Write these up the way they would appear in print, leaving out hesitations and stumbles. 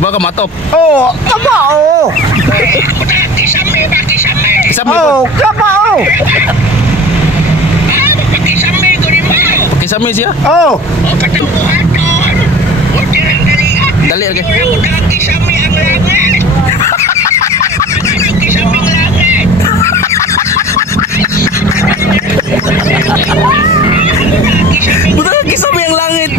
Di ba ka matop? Oh, kabao. Kisame ba? Kisame. Kisame Oh, po. kabao. Kisame ko ni mo. Kisame siya. Oh, Patangkuhaton. O tirang dalian. Dali lagi. Udah kisame ang langit. Kisame ang langit. Betul kisame ang langit.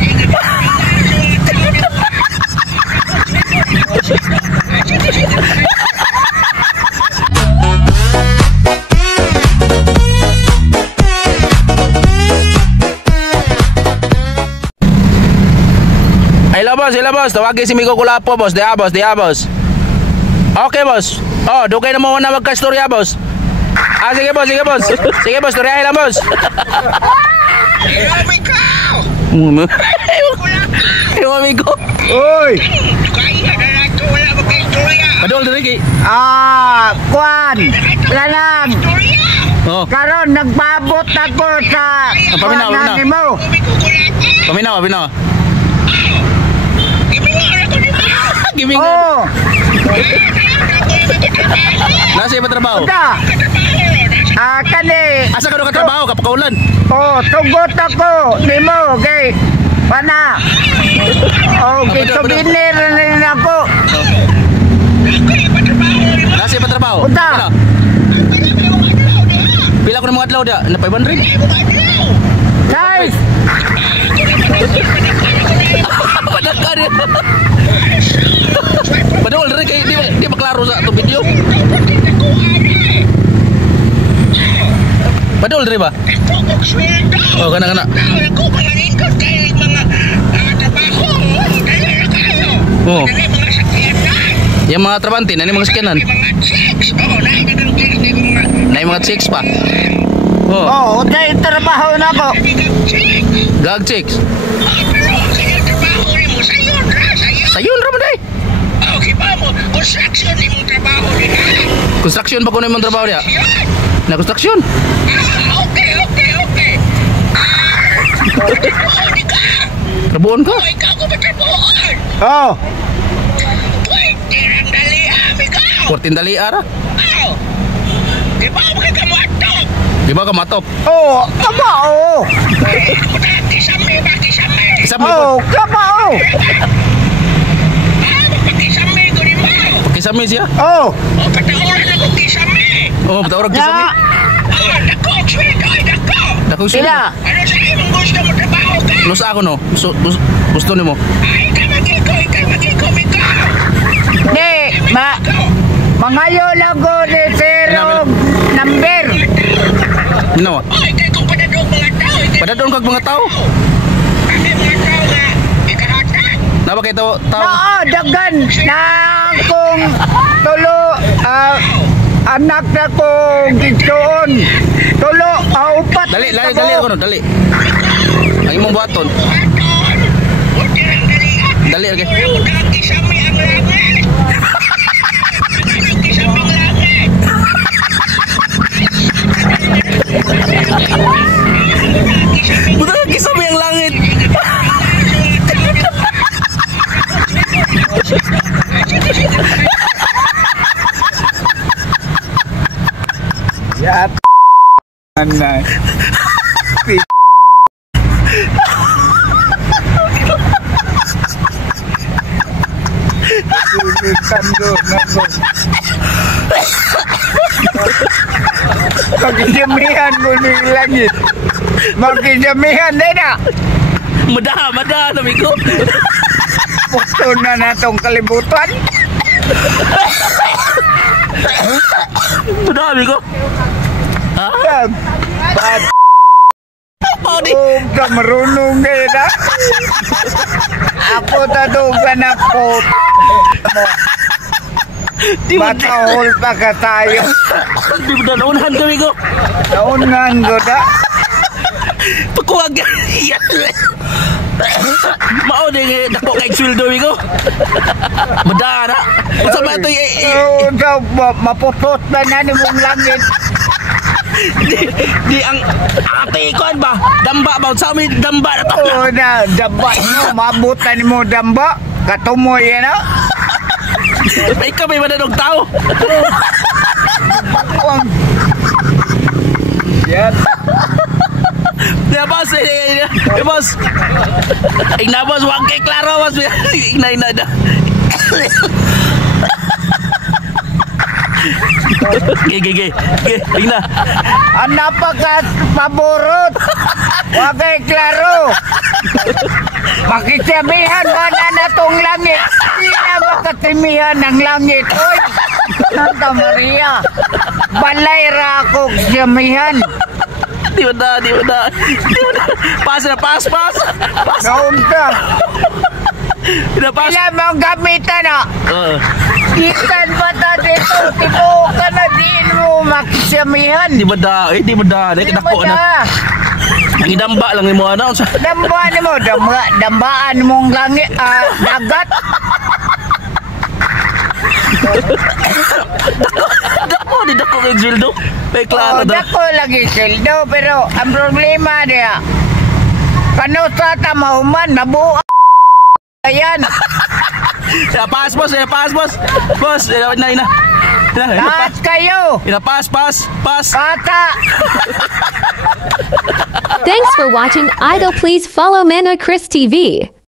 Hello boss, tawagin si Miko Kulapo boss, diya boss. Okay boss. Oh, dugay na mo na magkastorya boss. Ah, sige boss. Sige boss, storyahin lang boss. Yung amigo. oy. Kaya na nato wala magka-istorya. Padol diri kay. Kwan. Lanang. Istorya. Oh, Karon nagpabot ako sa paminaw. mo. paminaw. Ibinara ko ni mo. Giming. Oh, Nasa iba trabaho. da. Kani. Asa ka do ka trabaho kapakaulan? Oh, tugot ako nimo kay pana. Oh, gito binir na ako. Nasa iba trabaho. Uta. Pila ko na mga adlaw dia? Na 500. Guys, Padaka dia. Padahal diri kay di maklaro sa to video. Padahal diri ba? Oh, kana. Ako malangikot kay mga trabaho. Dali na kayo. Oh. Dali mga sakyanan. Yang mga trabante na ni mga skyanan. Mga chicks. Oh, naikagang chicks. Mga Na mga chicks pa. Oh, oh, okay, trabaho na ako. chicks. gag chicks. Pero kaya trabaho ni mo. Sayon ra. Sayun ra man day. Okay ba mo? Construction ni mong trabaho din. Construction ba kuno imong trabaho dia? Yun. Na construction. Okay. Trabaho di ka. Trabuon ka. O, ikaw ko ba trabahoan? Oh, Pwede rin dali, amigaw. 14 dali ara. Oh. Di ba mo kay kamuatog? Di ba ka matop? oh, kabao. Kisame ba? Kisame. Isa mo. Oh, kabao. Magpakisame ko ni mo. Kisame siya. Oh, O, patauran ako kisame. Oh, patawag kisame. na. Dako, sweldo ay dako. Dako siya. Sila. Ano sa imong gusto mo trabaho ka? Plus ako no. Gusto nimo. Ay, ikaw magikom, ikaw. Di, mangayo lang ko ni Sir number. Minawa. Oy, kay kung padadong mga tao. Padadon kag mga tao. Kami mga tao nga. Ikahatan. Napa kay tao? Dagan na kong tulo anak na kong gigsoon. Tulo, upat. Dali ako no, dali. Ang imong buhaton. Aton. O tirang dalian. Dali lagi. Udah kisame ang langit. Kisame ang langit. Betul kisame ang langit. Ya, anay. Makijamihan mo ni langit. Makijamihan din na. Mada sabi ko. Puto na natong kalibutan. Mada sabi ko. Ha? Ba't Oh, di. ka marunong ngayon na? Ako tadugan ako. Di mo Matahol pa ka tayo. Di mo naunahan kami ko. Naunan ko na. Pagkuwag. Mao di dako kay sweldo ko. Mada na. Unsa ba ito Maputot na na ni mong langit. di ang ate ko ba? Damba ba sa amin damba na to. Oo na, damba mo. Mabutan mo damba. Katumoy yan na. May ikaw may mananong tao. Yan. Ya boss, boss. Igna boss, wag kay klaro boss. Igna na. Gigi. Igna. Ang napaka-paborot. Wag kay klaro. Makisabihan ba na tong langit? Hindi na makatimihan ng langit. Uy, Santa Maria. Balay ra ako samihan. Di mo na. Pas. Naunta. Pas. Ilan mong gamitan na? Ikan ba ta dito? Tibo ka na din mo makisamihan. Di mo da. Di mo da. Nakidako na. Ang idamba lang mo ano. Dambaan mo. Dambaan mong langit. Dagat. Dako kay Gildo. May klaro daw. Dako lagi sildo. Pero ang problema niya, kano sa tamahuman, nabuo ayan. Pas boss. Boss, ina. Lahat kayo. Pas. Bata. Thanks for watching Idol. Please follow Mena Chris TV.